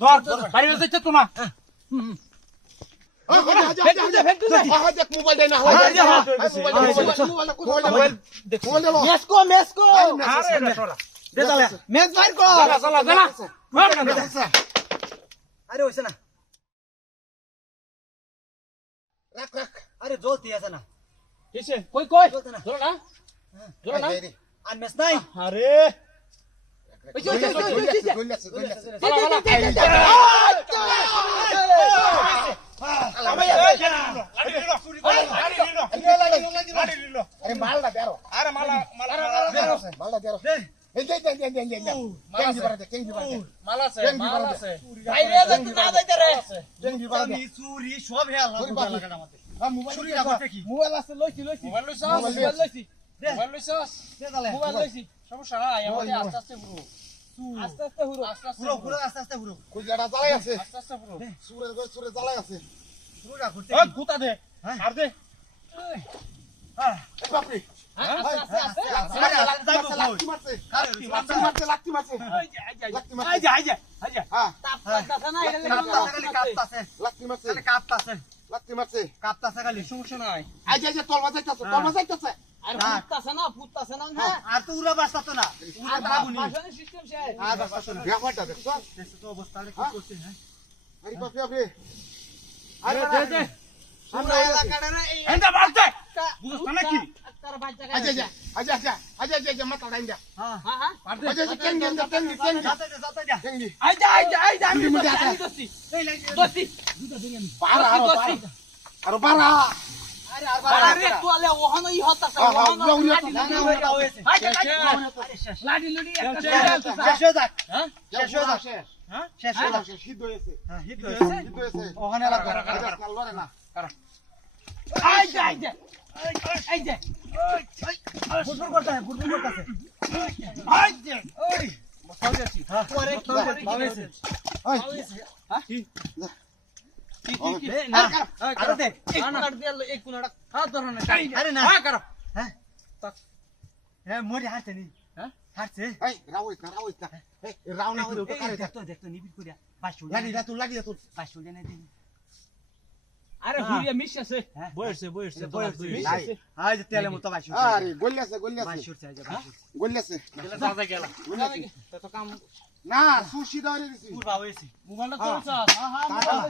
ধর বাইরে যাইতে তো না মোবাইল দেয় না মেসকো মেসকো দে তাহলে ম্যাচ বাইর কর আরে হইছে না রাখ রাখ আরে জ্বলতি আছে না কিসে কই কই জ্বলতে না ধরো না ধরো না আর ম্যাচ নাই আরে মালটা বেরো আরে মালা মালটা বেরো এই যে মাল আছে বাইরে যাইতে না যাইতে রে আমি চুরি সব হেল মোবাইল আছে লইছি মোবাইল লইছস মোবাইল লইছি মোবাইল লইছস দে তাহলে মোবাইল লইছি সমস্যা নাই আমাদের আস্তে আস্তে পুরো আস্তে আস্তে হুরো আস্তে আস্তে পুরো পুরো আস্তে আস্তে পুরো কুইজাটা জ্বালাই আছে আস্তে আস্তে পুরো সুরে জ্বালাই আছে পুরোটা ঘুরতে ওই গুতা দে আর দে বাপরে লাক্তি মারছে আই যা হ্যাঁ কাপতাছে না এটা লাক্তি মারছে কাপতাছে লাক্তি মারছে কাপতাছে খালি সমস্যা নাই আই যে তলবা যাইতাছে আর ফুটতাছে না না আর তো উড়া বাসতাছ না উড়া বাগুনি ভাষণ সিস্টেম শেষ আর বাসতাছ না ব্যাপারটা দেখছো দেশে তো অবস্থা কি করছে হ্যাঁ আরে বাপরে আরে দে দে আমরা এলাকাটা না এই এন্ডা মারতে বুঝছ না কি তার বাচ্চা আচ্ছা মাথা ডাইন্দা হ্যাঁ হ্যাঁ মারতে আচ্ছা কেঙ্গি যাতে যা কেঙ্গি আই যা আমি দোস্তি দোস্তি পারা আরো পারা আরে আর আরে তুই আলে ওহন ই হতাছ লাডি লুডি একটা শেষ হয়ে যাক হ্যাঁ শেষ হয়ে যাক হ্যাঁ শেষ হয়ে যাক সিদ্ধ হয়েছে হ্যাঁ হিট হয়েছে ওখানে লাগবে কালবারে না আই যা ফুটবল করতেছে ফুটবল করতেছে আই যা ওই মশাল যাচ্ছি পরে কি ভাবেছে ওই কি না আরে দে এক কোণাটা হাত ধরো না আরে না হ্যাঁ করো হ্যাঁ হ্যাঁ মোড়ে হাঁটছে নি হ্যাঁ হাঁটছে এই রাউইত না এই রাউনা হইলো তো কারে দেখতো নিবিড় করিয়া 500 লাগি লাগি 500 জানে দিন আরে হুরিয়া মিশ আছে বয়সে মিশ আছে আজ তেলে মতো 500 আরে গল্লাছে 500 চাই যা 500 গল্লাছে দাদা গেলা তো কাম না সুশি ধরে দিছি পুরবা হইছে মোবাইলটা চলছ হ্যাঁ মোবাইল